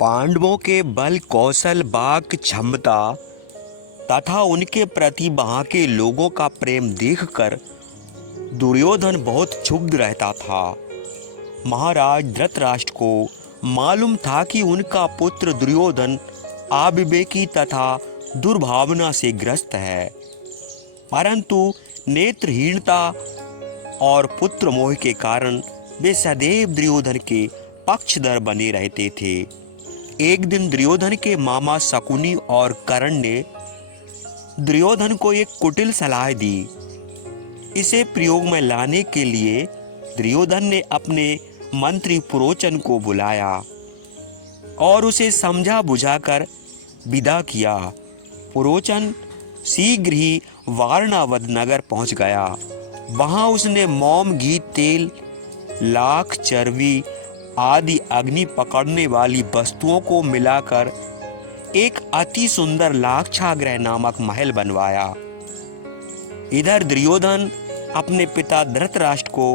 पांडवों के बल कौशल वाक क्षमता तथा उनके प्रति वहां के लोगों का प्रेम देखकर दुर्योधन बहुत क्षुब्ध रहता था। महाराज धृतराष्ट्र को मालूम था कि उनका पुत्र दुर्योधन अविवेकी तथा दुर्भावना से ग्रस्त है, परंतु नेत्रहीनता और पुत्र मोह के कारण वे सदैव दुर्योधन के पक्षधर बने रहते थे। एक दिन दुर्योधन के मामा शकुनी और कर्ण ने दुर्योधन को एक कुटिल सलाह दी। इसे प्रयोग में लाने के लिए दुर्योधन ने अपने मंत्री पुरोचन को बुलाया और उसे समझा बुझाकर विदा किया। पुरोचन शीघ्र ही वारणावत नगर पहुंच गया। वहां उसने मोम, घी, तेल, लाख, चर्बी आदि अग्नि पकड़ने वाली वस्तुओं को मिलाकर एक अति सुंदर लाक्षागृह नामक महल बनवाया। इधर दुर्योधन अपने पिता धृतराष्ट्र को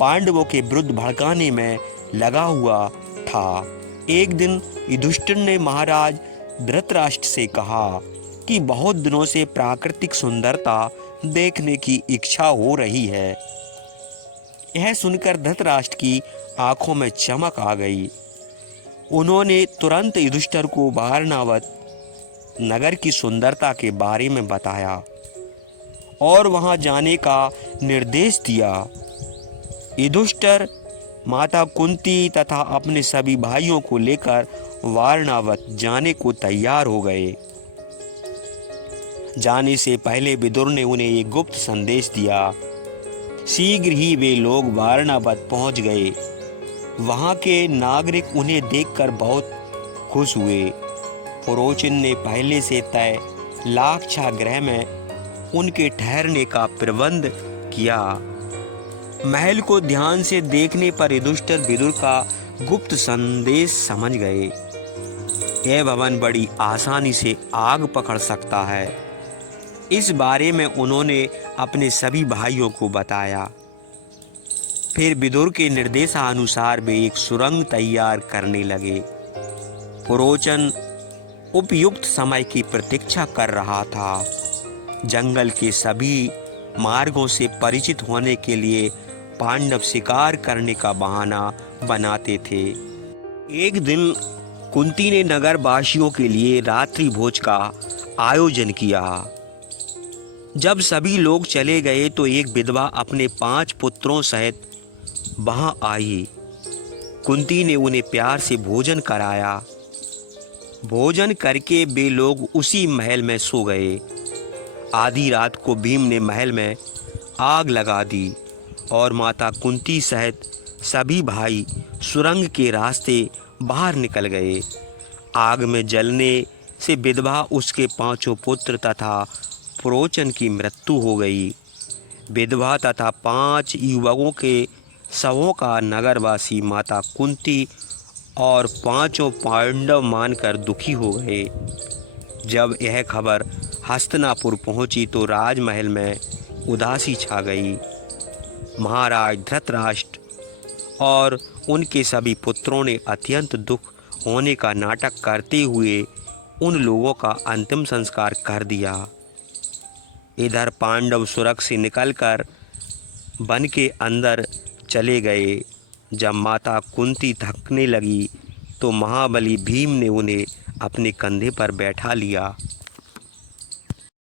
पांडवों के विरुद्ध भड़काने में लगा हुआ था। एक दिन युधिष्ठिर ने महाराज धृतराष्ट्र से कहा कि बहुत दिनों से प्राकृतिक सुंदरता देखने की इच्छा हो रही है। यह सुनकर धृतराष्ट्र की आंखों में चमक आ गई। उन्होंने तुरंत युधिष्ठिर को वारणावत नगर की सुंदरता के बारे में बताया और वहां जाने का निर्देश दिया। युधिष्ठिर माता कुंती तथा अपने सभी भाइयों को लेकर वारणावत जाने को तैयार हो गए। जाने से पहले विदुर ने उन्हें एक गुप्त संदेश दिया। शीघ्र ही वे लोग वारणावत पहुंच गए। वहां के नागरिक उन्हें देखकर बहुत खुश हुए। पुरोचन ने पहले से तय लाक्षागृह में उनके ठहरने का प्रबंध किया। महल को ध्यान से देखने पर युधिष्ठिर विदुर का गुप्त संदेश समझ गए। यह भवन बड़ी आसानी से आग पकड़ सकता है। इस बारे में उन्होंने अपने सभी भाइयों को बताया। फिर विदुर के निर्देशानुसार वे एक सुरंग तैयार करने लगे। पुरोचन उपयुक्त समय की प्रतीक्षा कर रहा था। जंगल के सभी मार्गों से परिचित होने के लिए पांडव शिकार करने का बहाना बनाते थे। एक दिन कुंती ने नगरवासियों के लिए रात्रि भोज का आयोजन किया। जब सभी लोग चले गए तो एक विधवा अपने 5 पुत्रों सहित वहां आई। कुंती ने उन्हें प्यार से भोजन कराया। भोजन करके वे लोग उसी महल में सो गए। आधी रात को भीम ने महल में आग लगा दी और माता कुंती सहित सभी भाई सुरंग के रास्ते बाहर निकल गए। आग में जलने से विधवा, उसके 5 पुत्र तथा पुरोचन की मृत्यु हो गई। विधवा तथा 5 युवकों के शवों का नगरवासी माता कुंती और 5 पांडव मानकर दुखी हो गए। जब यह खबर हस्तिनापुर पहुंची तो राजमहल में उदासी छा गई। महाराज धृतराष्ट्र और उनके सभी पुत्रों ने अत्यंत दुख होने का नाटक करते हुए उन लोगों का अंतिम संस्कार कर दिया। इधर पांडव सुरंग से निकलकर वन के अंदर चले गए। जब माता कुंती थकने लगी तो महाबली भीम ने उन्हें अपने कंधे पर बैठा लिया।